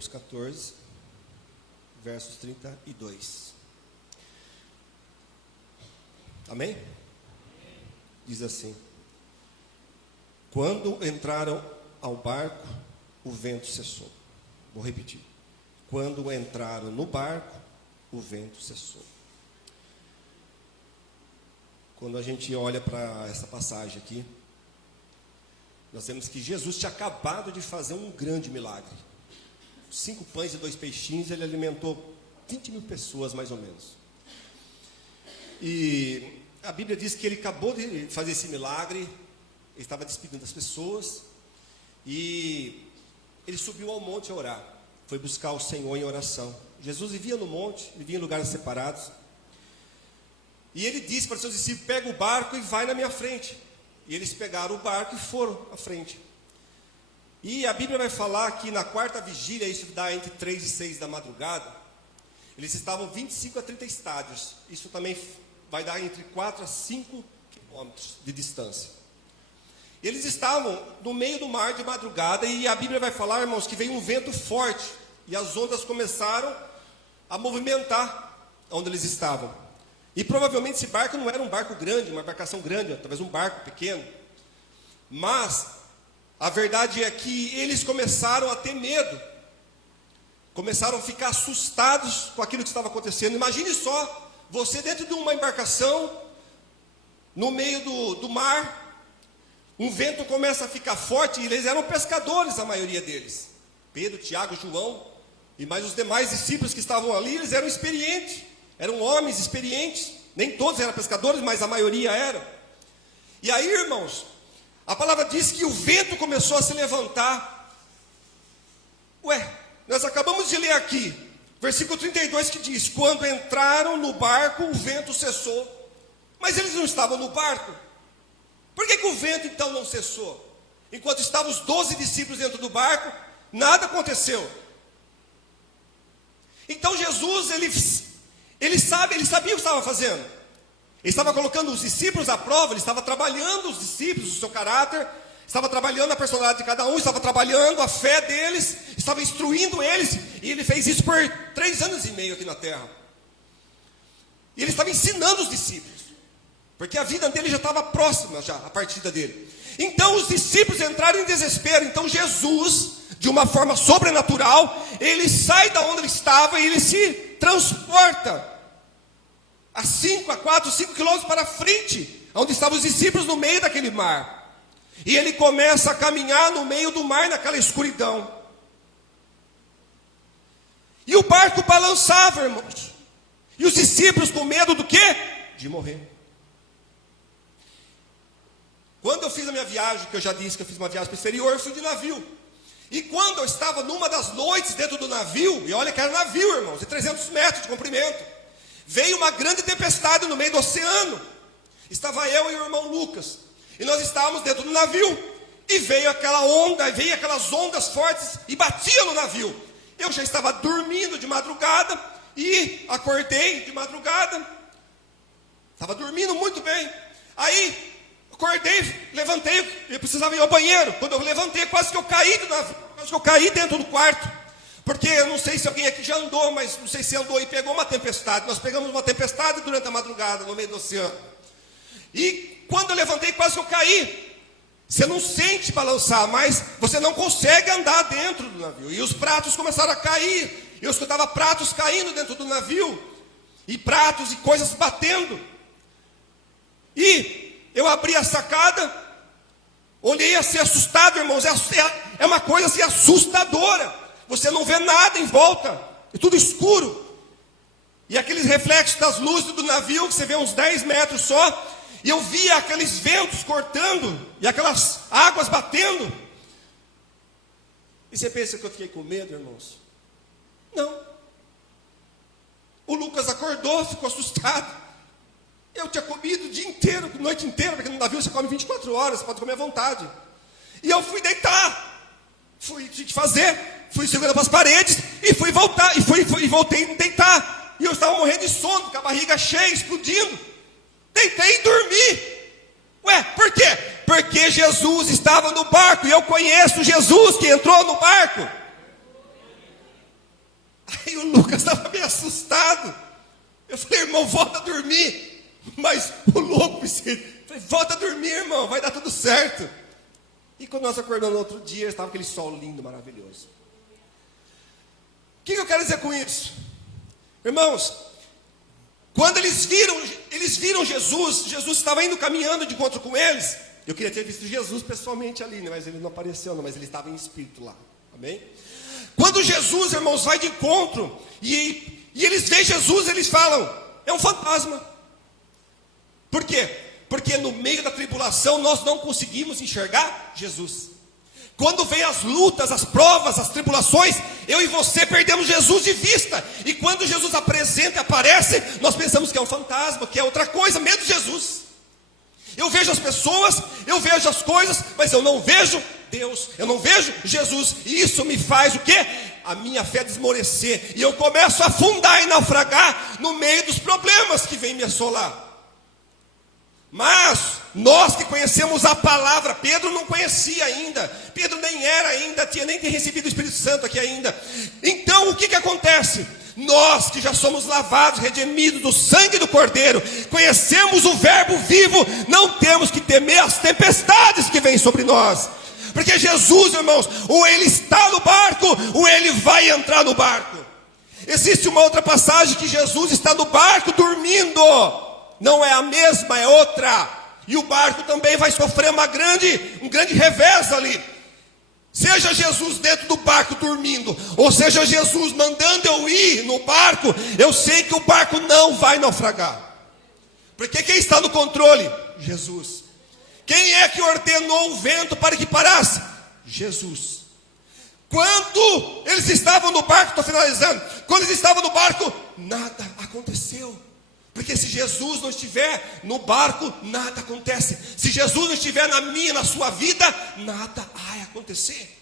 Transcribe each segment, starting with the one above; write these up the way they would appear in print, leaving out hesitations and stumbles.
Mateus 14, versos 32. Amém? Diz assim: quando entraram ao barco, o vento cessou. Vou repetir. Quando entraram no barco, o vento cessou. Quando a gente olha para essa passagem aqui, nós vemos que Jesus tinha acabado de fazer um grande milagre. 5 pães e 2 peixinhos, ele alimentou 20 mil pessoas, mais ou menos. E a Bíblia diz que ele acabou de fazer esse milagre, ele estava despedindo as pessoas, e ele subiu ao monte a orar, foi buscar o Senhor em oração. Jesus vivia no monte, vivia em lugares separados, e ele disse para os seus discípulos: pega o barco e vai na minha frente. E eles pegaram o barco e foram à frente. E a Bíblia vai falar que na quarta vigília, isso dá entre 3 e 6 da madrugada, eles estavam 25 a 30 estádios. Isso também vai dar entre 4 a 5 quilômetros de distância. Eles estavam no meio do mar de madrugada, e a Bíblia vai falar, irmãos, que veio um vento forte, e as ondas começaram a movimentar onde eles estavam. E provavelmente esse barco não era um barco grande, uma embarcação grande, talvez um barco pequeno. Mas a verdade é que eles começaram a ter medo, começaram a ficar assustados com aquilo que estava acontecendo. Imagine só, você dentro de uma embarcação, no meio do mar, um vento começa a ficar forte, e eles eram pescadores, a maioria deles. Pedro, Tiago, João, e mais os demais discípulos que estavam ali, eles eram experientes. Eram homens experientes, nem todos eram pescadores, mas a maioria eram. E aí, irmãos, a palavra diz que o vento começou a se levantar. Nós acabamos de ler aqui, versículo 32, que diz: quando entraram no barco, o vento cessou. Mas eles não estavam no barco. Por que o vento então não cessou? Enquanto estavam os 12 discípulos dentro do barco, nada aconteceu. Então Jesus, ele sabia o que estava fazendo. Ele estava colocando os discípulos à prova, ele estava trabalhando os discípulos, o seu caráter, estava trabalhando a personalidade de cada um, estava trabalhando a fé deles, estava instruindo eles, e ele fez isso por 3 anos e meio aqui na terra. E ele estava ensinando os discípulos, porque a vida dele já estava próxima, já, a partida dele. Então os discípulos entraram em desespero. Então Jesus, de uma forma sobrenatural, ele sai da onde ele estava e ele se transporta a 5 quilômetros para frente, onde estavam os discípulos no meio daquele mar. E ele começa a caminhar no meio do mar, naquela escuridão. E o barco balançava, irmãos. E os discípulos com medo do quê? De morrer. Quando eu fiz a minha viagem, que eu já disse que eu fiz uma viagem para o exterior, eu fui de navio. E quando eu estava numa das noites dentro do navio, e olha que era navio, irmãos, de 300 metros de comprimento, veio uma grande tempestade no meio do oceano. Estava eu e o irmão Lucas, e nós estávamos dentro do navio, e veio aquela onda, veio aquelas ondas fortes, e batiam no navio. Eu já estava dormindo de madrugada, e acordei de madrugada, estava dormindo muito bem. Aí, acordei, levantei, eu precisava ir ao banheiro. Quando eu levantei, quase que eu caí do navio, quase que eu caí dentro do quarto. Porque eu não sei se alguém aqui já andou, mas não sei se andou e pegou uma tempestade. Nós pegamos uma tempestade durante a madrugada, no meio do oceano. E quando eu levantei, quase que eu caí. Você não sente balançar, mas você não consegue andar dentro do navio. E os pratos começaram a cair. Eu escutava pratos caindo dentro do navio. E pratos e coisas batendo. E eu abri a sacada, olhei assim assustado, irmãos. É uma coisa assim assustadora. Você não vê nada em volta, é tudo escuro. E aqueles reflexos das luzes do navio, que você vê uns 10 metros só. E eu via aqueles ventos cortando, e aquelas águas batendo. E você pensa que eu fiquei com medo, irmãos? Não. O Lucas acordou, ficou assustado. Eu tinha comido o dia inteiro, a noite inteira, porque no navio você come 24 horas, você pode comer à vontade. E eu fui deitar. Fui segurando para as paredes, e fui voltar, e voltei a deitar. E eu estava morrendo de sono, com a barriga cheia, explodindo. Deitei e dormi. Por quê? Porque Jesus estava no barco, e eu conheço Jesus que entrou no barco. estava bem assustado. Eu falei, irmão, volta a dormir. Mas o louco, falei, volta a dormir, irmão, vai dar tudo certo. E quando nós acordamos no outro dia, estava aquele sol lindo, maravilhoso. O que eu quero dizer com isso? Irmãos, quando eles viram Jesus, Jesus estava indo caminhando de encontro com eles. Eu queria ter visto Jesus pessoalmente ali, né? Mas ele não apareceu, não, mas ele estava em espírito lá. Amém? Quando Jesus, irmãos, vai de encontro e eles veem Jesus, eles falam, é um fantasma. Por quê? Porque no meio da tribulação nós não conseguimos enxergar Jesus. Quando vem as lutas, as provas, as tribulações, eu e você perdemos Jesus de vista. E quando Jesus apresenta e aparece, nós pensamos que é um fantasma, que é outra coisa, menos Jesus. Eu vejo as pessoas, eu vejo as coisas, mas eu não vejo Deus, eu não vejo Jesus. E isso me faz o quê? A minha fé desmorecer. E eu começo a afundar e naufragar no meio dos problemas que vêm me assolar. Mas nós que conhecemos a palavra, Pedro não conhecia ainda, Pedro nem era ainda, tinha nem recebido o Espírito Santo aqui ainda. Então o que acontece? Nós que já somos lavados, redimidos do sangue do Cordeiro, conhecemos o verbo vivo, não temos que temer as tempestades que vêm sobre nós. Porque Jesus, irmãos, ou ele está no barco, ou ele vai entrar no barco. Existe uma outra passagem que Jesus está no barco dormindo. Não é a mesma, é outra. E o barco também vai sofrer um grande revés ali. Seja Jesus dentro do barco dormindo, ou seja Jesus mandando eu ir no barco, eu sei que o barco não vai naufragar. Porque quem está no controle? Jesus. Quem é que ordenou o vento para que parasse? Jesus. Quando eles estavam no barco, estou finalizando, quando eles estavam no barco, nada aconteceu. Porque se Jesus não estiver no barco, nada acontece. Se Jesus não estiver na minha, na sua vida, nada vai acontecer.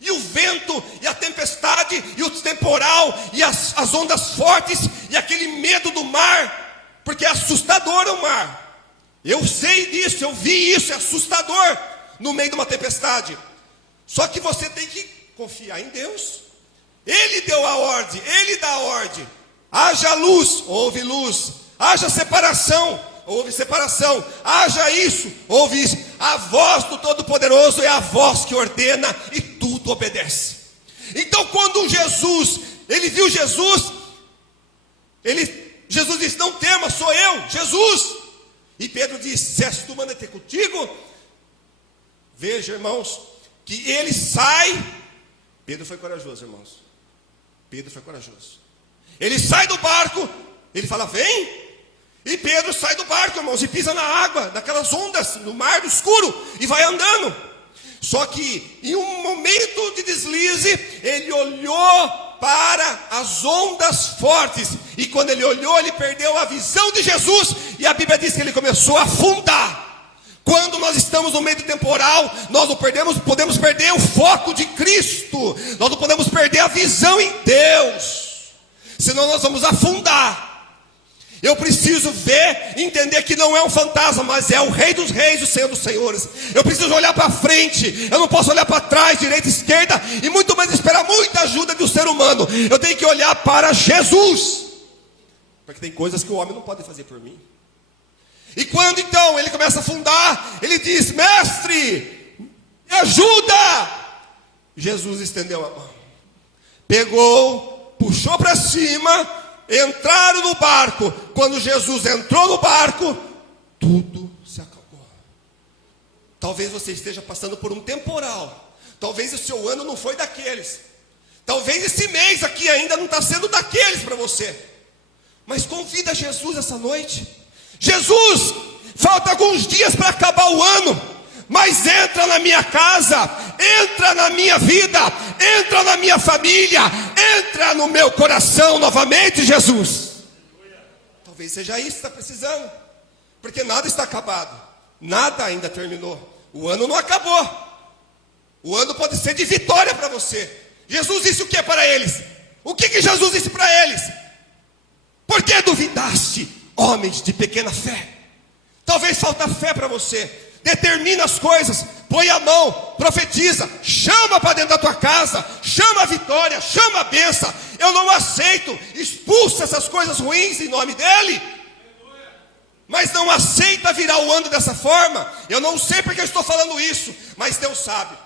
E o vento, e a tempestade, e o temporal, e as ondas fortes, e aquele medo do mar, porque é assustador o mar. Eu sei disso, eu vi isso, é assustador no meio de uma tempestade. Só que você tem que confiar em Deus. Ele deu a ordem, ele dá a ordem. Haja luz, houve luz. Haja separação, houve separação. Haja isso, houve isso. A voz do Todo-Poderoso é a voz que ordena e tudo obedece. Então quando ele viu Jesus, Jesus disse, não tema, sou eu, Jesus. E Pedro disse, se és tu, manda ter contigo. Veja, irmãos, que ele sai. Pedro foi corajoso, irmãos. Pedro foi corajoso. Ele sai do barco, ele fala, vem. E Pedro sai do barco, irmãos, e pisa na água, naquelas ondas, no mar escuro, e vai andando. Só que em um momento de deslize, ele olhou para as ondas fortes. E quando ele olhou, ele perdeu a visão de Jesus. E a Bíblia diz que ele começou a afundar. Quando nós estamos no meio do temporal, nós não podemos perder o foco de Cristo. Nós não podemos perder a visão em Deus. Senão nós vamos afundar. Eu preciso ver, entender que não é um fantasma, mas é o Rei dos Reis, o Senhor dos Senhores. Eu preciso olhar para frente, eu não posso olhar para trás, direita, esquerda, e muito menos esperar muita ajuda do ser humano. Eu tenho que olhar para Jesus, porque tem coisas que o homem não pode fazer por mim. E quando então ele começa a afundar, ele diz, mestre, me ajuda. Jesus estendeu a mão, pegou, puxou para cima, entraram no barco. Quando Jesus entrou no barco, tudo se acalmou. Talvez você esteja passando por um temporal. Talvez o seu ano não foi daqueles. Talvez esse mês aqui ainda não está sendo daqueles para você. Mas convida Jesus essa noite. Jesus, falta alguns dias para acabar o ano. Mas entra na minha casa, entra na minha vida, entra na minha família, entra no meu coração novamente, Jesus. Talvez seja isso que está precisando, porque nada está acabado, nada ainda terminou, o ano não acabou, o ano pode ser de vitória para você. Jesus disse o que para eles? O que Jesus disse para eles? Por que duvidaste, homens de pequena fé? Talvez falta fé para você. Determina as coisas. põe a mão, profetiza, chama para dentro da tua casa, chama a vitória, chama a bênção. Eu não aceito, expulsa essas coisas ruins em nome dele. Mas não aceita virar o ano dessa forma. Eu não sei porque eu estou falando isso, mas Deus sabe.